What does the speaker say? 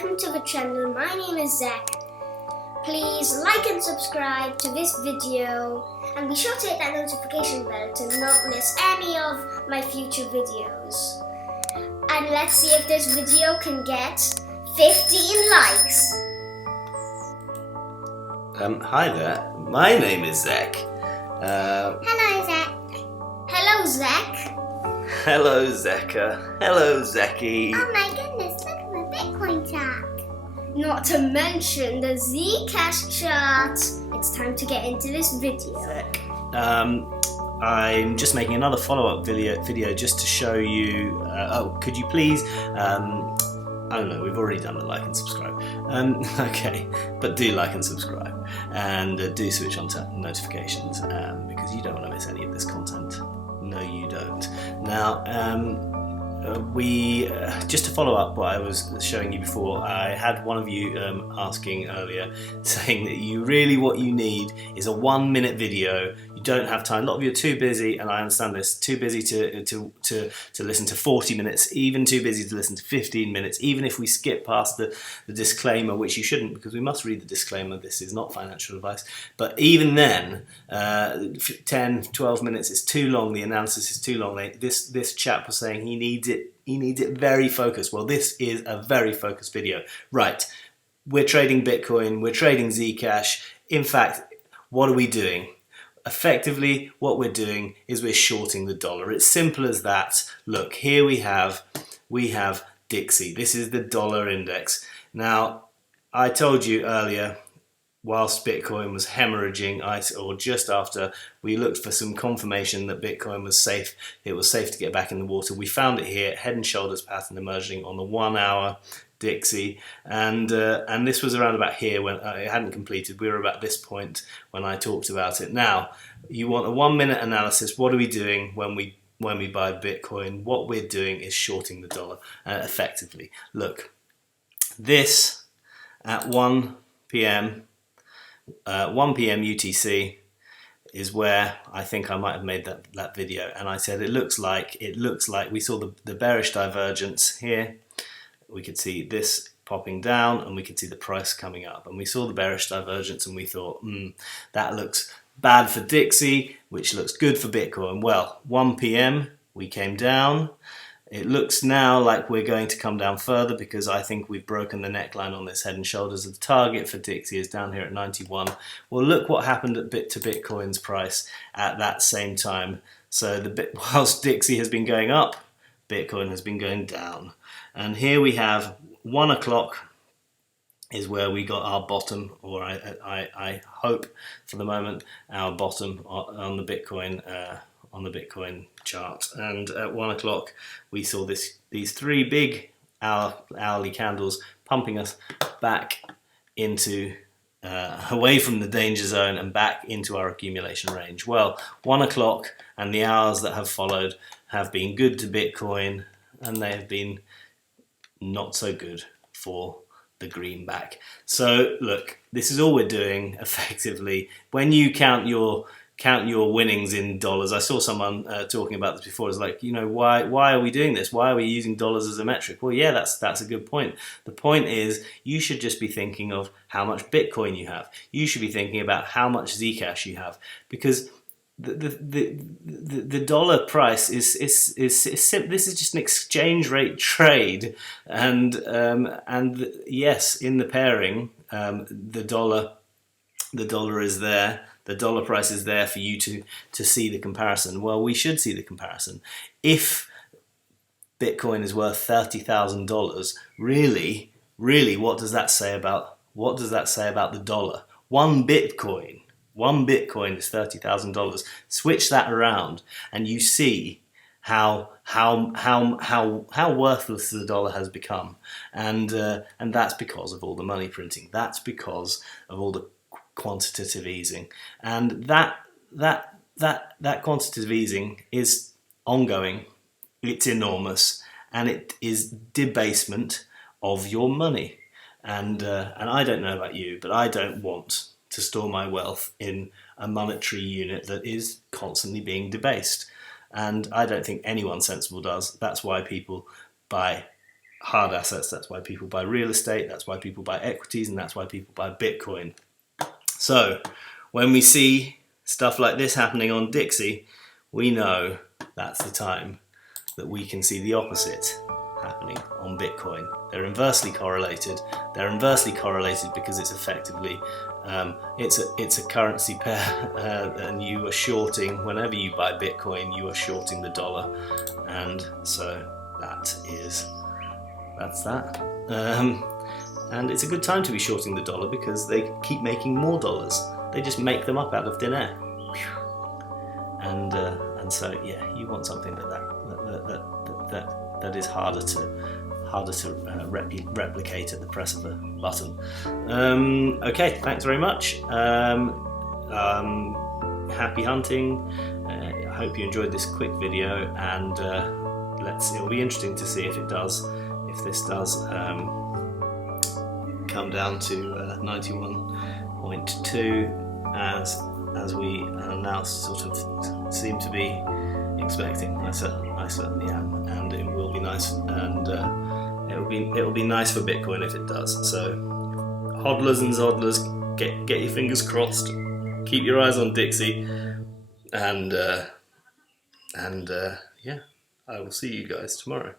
welcome to the channel. My name is Zach. Please like and subscribe to this video and be sure to hit that notification bell to not miss any of my future videos. And let's see if this video can get 15 likes. Hi there, my name is Zach. Hello Zach. Hello Zach. Hello Zecca. Hello Zeki. Oh my goodness, look at my Bitcoin chart. Not to mention the Zcash chart. It's time to get into this video. Zach. I'm just making another follow-up video just to show you. Could you please? I don't know. We've already done the like and subscribe. Okay, but do like and subscribe, and do switch on to notifications because you don't want to miss any of this content. No, you don't. Now, we just to follow up what I was showing you before, I had one of you asking earlier, saying that what you need is a 1-minute video. You don't have time. A lot of you are too busy, and I understand this. Too busy to listen to 40 minutes. Even too busy to listen to 15 minutes. Even if we skip past the disclaimer, which you shouldn't, because we must read the disclaimer. This is not financial advice. But even then, 10, 12 minutes is too long. The analysis is too long. This chap was saying he needs it very focused. Well, this is a very focused video. Right, we're trading Bitcoin, we're trading Zcash. In fact, what are we doing? Effectively, what we're doing is we're shorting the dollar. It's simple as that. Look, here we have Dixie. This is the dollar index. Now, I told you earlier, whilst Bitcoin was hemorrhaging, or just after, we looked for some confirmation that Bitcoin was safe. It was safe to get back in the water. We found it here, head and shoulders pattern emerging on the 1 hour Dixie, and this was around about here when it hadn't completed. We were about this point when I talked about it. Now, you want a 1-minute analysis. What are we doing when we buy Bitcoin? What we're doing is shorting the dollar effectively. Look, this at 1 p.m. 1 p.m. UTC is where I think I might have made that video, and I said it looks like we saw the bearish divergence here. We could see this popping down, and we could see the price coming up, and we saw the bearish divergence, and we thought, that looks bad for Dixie, which looks good for Bitcoin. Well, 1 p.m. we came down. It looks now like we're going to come down further because I think we've broken the neckline on this head and shoulders. The target for Dixie is down here at 91. Well, look what happened to Bitcoin's price at that same time. So whilst Dixie has been going up, Bitcoin has been going down. And here we have 1 o'clock is where we got our bottom, or I hope for the moment our bottom on the Bitcoin chart. And at 1 o'clock we saw these 3 big hourly candles pumping us back into away from the danger zone and back into our accumulation range. Well, 1 o'clock and the hours that have followed have been good to Bitcoin, and they have been not so good for the greenback. So look, this is all we're doing effectively. When you count your winnings in dollars, I saw someone talking about this before. It's like, why are we doing this? Why are we using dollars as a metric? Well, yeah, that's a good point. The point is, you should just be thinking of how much Bitcoin you have. You should be thinking about how much Zcash you have, because the dollar price is this is just an exchange rate trade, and yes, in the pairing, the dollar is there. The dollar price is there for you to see the comparison. Well, we should see the comparison. If Bitcoin is worth $30,000, really, what does that say about the dollar? One Bitcoin is $30,000. Switch that around, and you see how worthless the dollar has become, and that's because of all the money printing. That's because of all the quantitative easing, and that quantitative easing is ongoing. It's enormous, and it is debasement of your money. And I don't know about you, but I don't want to store my wealth in a monetary unit that is constantly being debased. And I don't think anyone sensible does. That's why people buy hard assets. That's why people buy real estate. That's why people buy equities, and that's why people buy Bitcoin. So when we see stuff like this happening on Dixie, we know that's the time that we can see the opposite happening on Bitcoin. They're inversely correlated. They're inversely correlated because it's effectively it's a currency pair, and you are shorting. Whenever you buy Bitcoin, you are shorting the dollar, and so that's that. And it's a good time to be shorting the dollar because they keep making more dollars. They just make them up out of thin air. And so yeah, you want something that is harder to replicate at the press of a button. Okay, thanks very much. Happy hunting. I hope you enjoyed this quick video, and it'll be interesting to see if this does come down to 91.2 as we now sort of seem to be expecting. I certainly am, and it will be nice, and it'll be nice for Bitcoin if it does. So hodlers and zodlers, get your fingers crossed, keep your eyes on Dixie, and yeah, I will see you guys tomorrow.